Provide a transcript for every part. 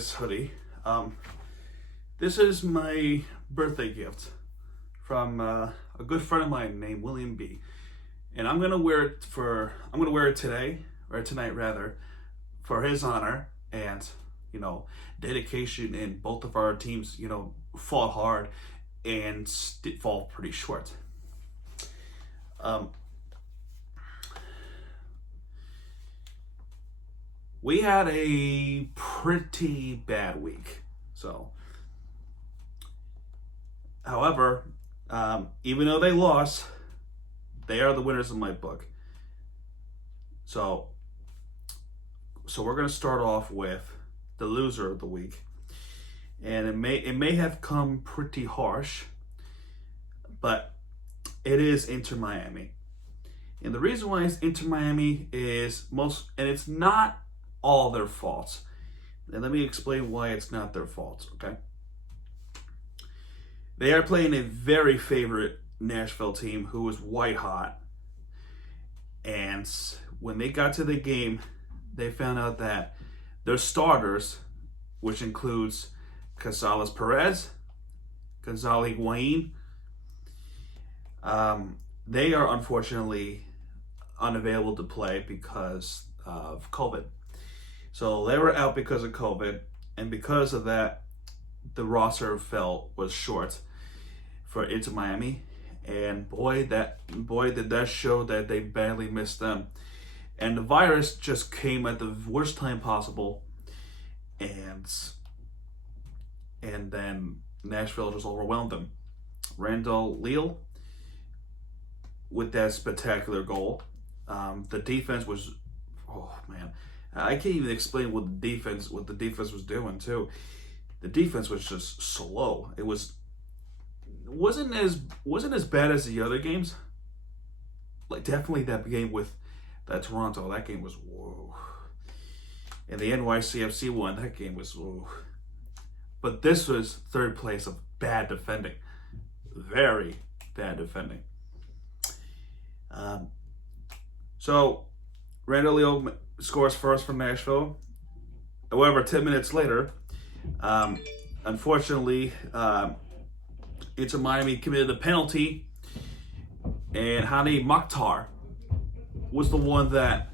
this hoodie. This is my birthday gift from a good friend of mine named William B. And I'm gonna wear it today, or tonight rather, for his honor and, dedication. And both of our teams, fought hard and did fall pretty short. We had a pretty bad week. However, even though they lost, they are the winners of my book. So we're gonna start off with the loser of the week, and it may have come pretty harsh, but it is Inter Miami, and the reason why it's Inter Miami is and it's not all their fault. And let me explain why it's not their fault. Okay, they are playing a very favorite Nashville team who was white hot, and when they got to the game, they found out that their starters, which includes Gonzalez Perez, Gonzalo Higuain, they are unfortunately unavailable to play because of COVID. So they were out because of COVID, and because of that, the roster was short for Inter Miami. And boy, did that show that they badly missed them. And the virus just came at the worst time possible, and then Nashville just overwhelmed them. Randall Leal with that spectacular goal. The defense was, oh man, I can't even explain what the defense was doing too. The defense was just slow. It wasn't as bad as the other games. Like definitely that game with that Toronto, that game was whoa. And the NYCFC one, that game was whoa. But this was third place of bad defending. Very bad defending. So Randall Leal scores first for Nashville. However, 10 minutes later, unfortunately, Inter Miami committed a penalty, and Hani Mokhtar was the one that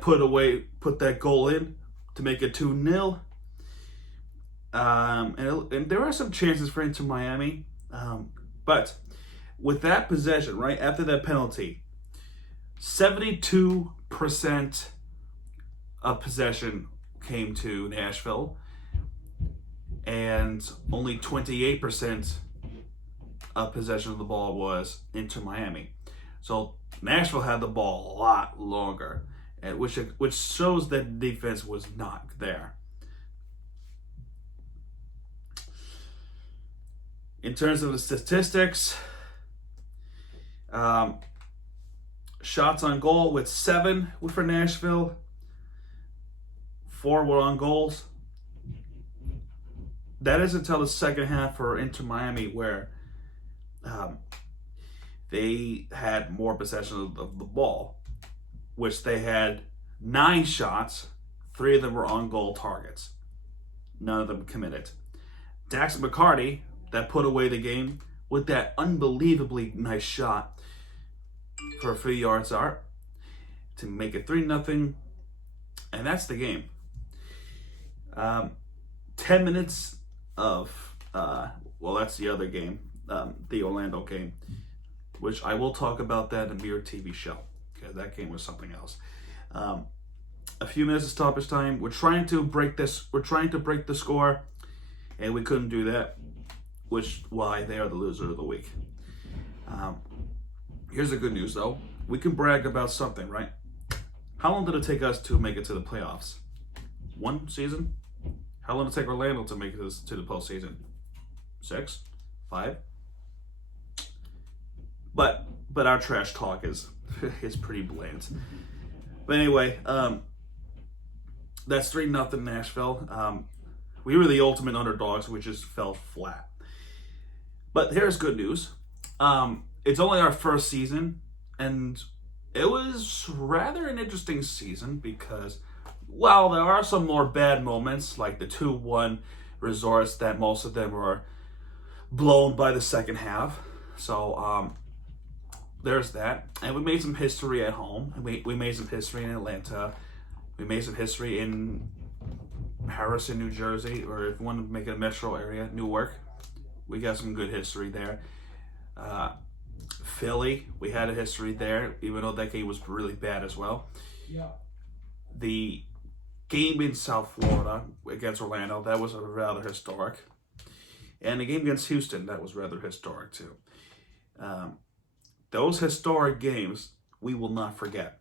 put that goal in to make it 2-0. And there are some chances for Inter Miami, but with that possession right after that penalty, 72% of possession came to Nashville, and only 28% of possession of the ball was Inter Miami. So Nashville had the ball a lot longer, which shows that the defense was not there. In terms of the statistics, shots on goal with 7 for Nashville, 4 were on goals. That is until the second half for Inter Miami, where they had more possession of the ball, which they had 9 shots, 3 of them were on goal targets. None of them committed. Dax McCarty, that put away the game with that unbelievably nice shot for a 3-yard out to make it 3-0, and that's the game. 10 minutes of, that's the other game, the Orlando game, which I will talk about that in a Mirror TV show, because that game was something else. A few minutes of stoppage time. We're trying to break the score, and we couldn't do that, which why they are the loser of the week. Here's the good news, though. We can brag about something, right? How long did it take us to make it to the playoffs? 1 season? How long did it take Orlando to make it to the postseason? 6? 5? But our trash talk is pretty bland. But anyway, that's 3-0 Nashville. We were the ultimate underdogs. We just fell flat. But here's good news. It's only our first season, and it was rather an interesting season because while there are some more bad moments, like the 2-1 resorts, that most of them were blown by the second half. So there's that. And we made some history at home. We made some history in Atlanta. We made some history in Harrison, New Jersey, or if you want to make it a metro area, Newark. We got some good history there. Philly, we had a history there, even though that game was really bad as well. Yeah. The game in South Florida against Orlando, that was rather historic. And the game against Houston, that was rather historic too. Those historic games, we will not forget.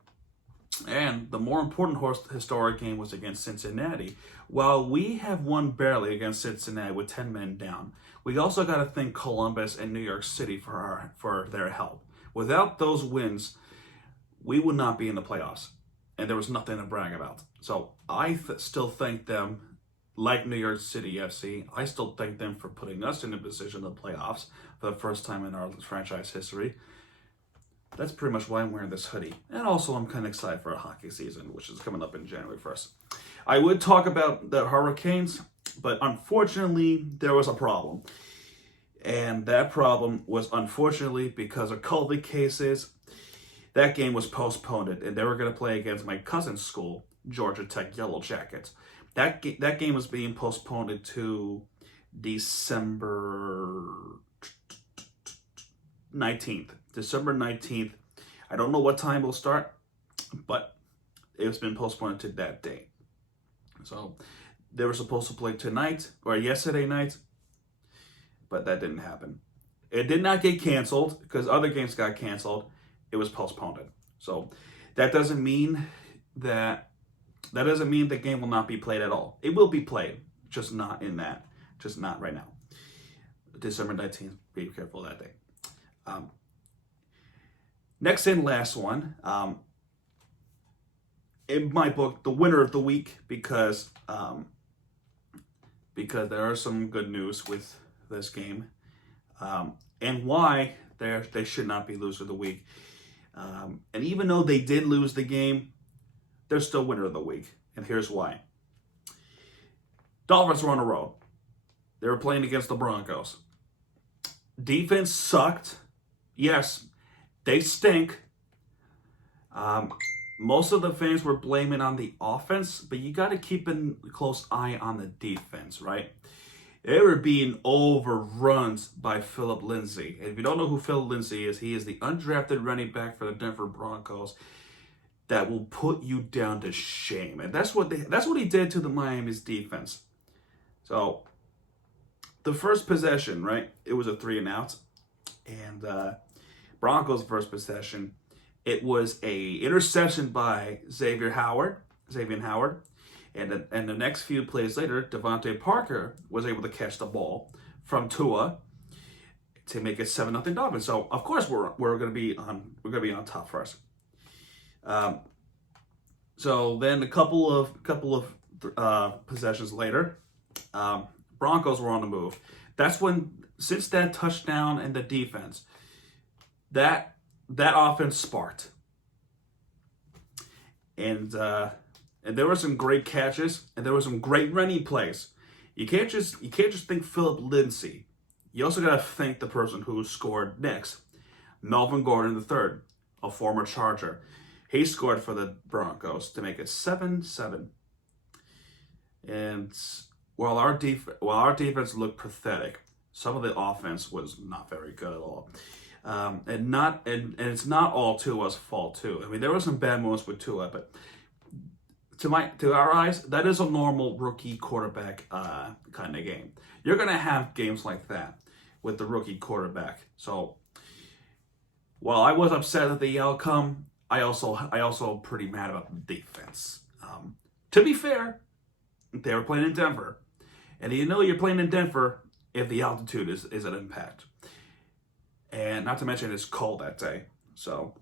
And the more important historic game was against Cincinnati. While we have won barely against Cincinnati with 10 men down, we also got to thank Columbus and New York City for their help. Without those wins, we would not be in the playoffs, and there was nothing to brag about. So I still thank them, like New York City FC. I still thank them for putting us in a position of playoffs for the first time in our franchise history. That's pretty much why I'm wearing this hoodie. And also, I'm kind of excited for a hockey season, which is coming up in January 1st. I would talk about the Hurricanes, but unfortunately, there was a problem. And that problem was, unfortunately, because of COVID cases, that game was postponed, and they were going to play against my cousin's school, Georgia Tech Yellow Jackets. That game was being postponed to December 19th. December 19th. I don't know what time it'll start, but it's been postponed to that day. So they were supposed to play tonight or yesterday night, but that didn't happen. It did not get canceled because other games got canceled. It was postponed. So that doesn't mean the game will not be played at all. It will be played, just not right now. December 19th. Be careful that day. Next and last one, in my book, the winner of the week, because there are some good news with this game, and why they should not be loser of the week. And even though they did lose the game, they're still winner of the week, and here's why. Dolphins were on the road. They were playing against the Broncos. Defense sucked. Yes, they stink. Most of the fans were blaming on the offense, but you got to keep a close eye on the defense, right? They were being overrun by Philip Lindsay. And if you don't know who Philip Lindsay is, he is the undrafted running back for the Denver Broncos that will put you down to shame. And that's what he did to the Miami's defense. So the first possession, right? It was a 3-and-out. And Broncos' first possession, it was a interception by Xavier Howard. And the next few plays later, Devontae Parker was able to catch the ball from Tua to make it 7-0 Dolphins. So of course we're going to be on top first. So then a couple of possessions later, Broncos were on the move. That's when, since that touchdown and the defense, that offense sparked. And there were some great catches, and there were some great running plays. You can't just think Philip Lindsay. You also got to think the person who scored next, Melvin Gordon III, a former Charger. He scored for the Broncos to make it 7-7. And while our defense looked pathetic, some of the offense was not very good at all. And it's not all Tua's fault too. I mean, there were some bad moments with Tua, but to our eyes, that is a normal rookie quarterback kind of game. You're gonna have games like that with the rookie quarterback. So while I was upset at the outcome, I also pretty mad about the defense. To be fair, they were playing in Denver, and you know you're playing in Denver if the altitude is an impact. And not to mention it's cold that day. So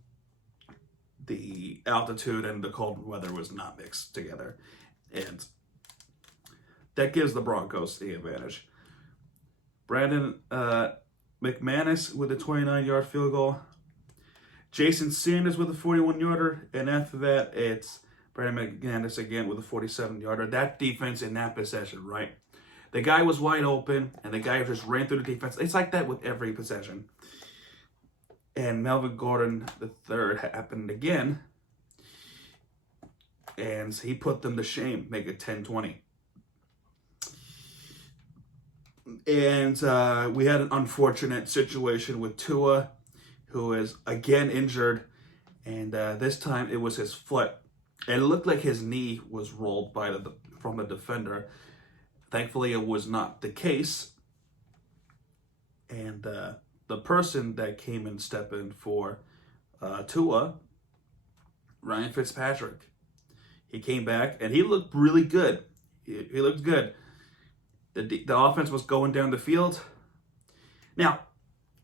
the altitude and the cold weather was not mixed together. And that gives the Broncos the advantage. Brandon McManus with a 29-yard field goal. Jason Sanders with a 41-yarder. And after that, it's Brandon McManus again with a 47-yarder. That defense in that possession, right? The guy was wide open, and the guy just ran through the defense. It's like that with every possession. And Melvin Gordon III happened again, and he put them to shame, make it 10-20. And we had an unfortunate situation with Tua, who is again injured, and this time it was his foot. And it looked like his knee was rolled from the defender. Thankfully, it was not the case. And the person that came and stepped in for Tua, Ryan Fitzpatrick, he came back and he looked really good. He looked good. The offense was going down the field. Now,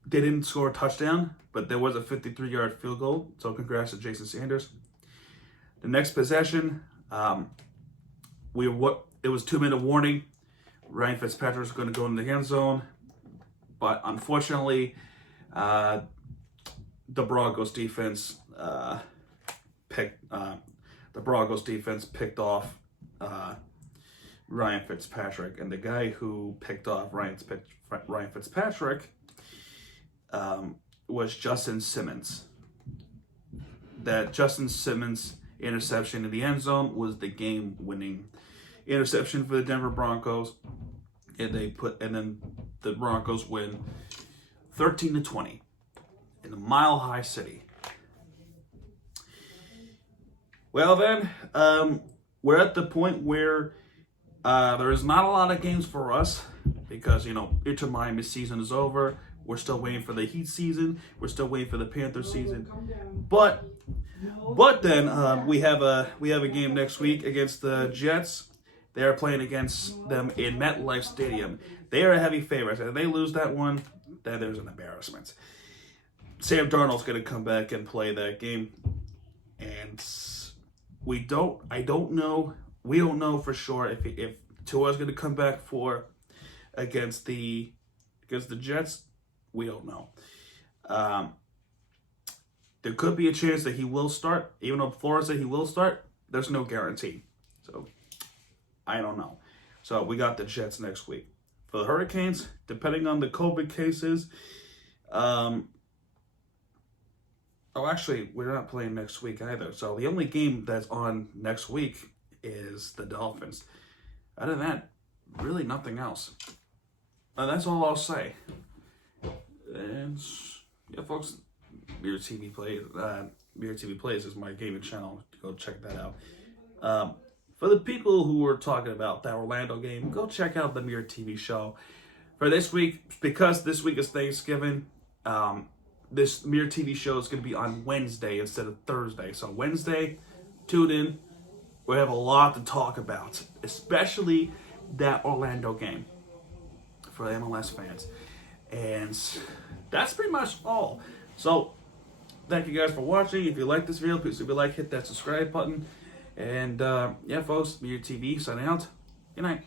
they didn't score a touchdown, but there was a 53-yard field goal. So congrats to Jason Sanders. The next possession, it was 2-minute warning. Ryan Fitzpatrick was going to go in the end zone, but unfortunately, the Broncos defense picked off Ryan Fitzpatrick, and the guy who picked off Ryan Fitzpatrick was Justin Simmons. That Justin Simmons interception in the end zone was the game-winning interception for the Denver Broncos, and then the Broncos win 13-20 in the Mile High City. Well then, we're at the point where there is not a lot of games for us because Inter Miami's season is over. We're still waiting for the Heat season. We're still waiting for the Panthers season. But then we have a game next week against the Jets. They are playing against them in MetLife Stadium. They are a heavy favorite. And if they lose that one, then there's an embarrassment. Sam Darnold's going to come back and play that game. And we don't know for sure if Tua's going to come back against the Jets. We don't know. There could be a chance that he will start. Even though Flores said he will start, there's no guarantee. So, I don't know. So, we got the Jets next week. For the Hurricanes, depending on the COVID cases, actually, we're not playing next week either. So, the only game that's on next week is the Dolphins. Other than that, really nothing else. And that's all I'll say. And, yeah, folks, Mirror TV Plays is my gaming channel. Go check that out. For the people who were talking about that Orlando game, go check out the Mirror TV show. For this week, because this week is Thanksgiving, this Mirror TV show is going to be on Wednesday instead of Thursday. So Wednesday, tune in. We have a lot to talk about, especially that Orlando game for the MLS fans. And that's pretty much all. So, thank you guys for watching. If you like this video, please hit that subscribe button. And yeah, folks, Mirror TV signing out. Good night.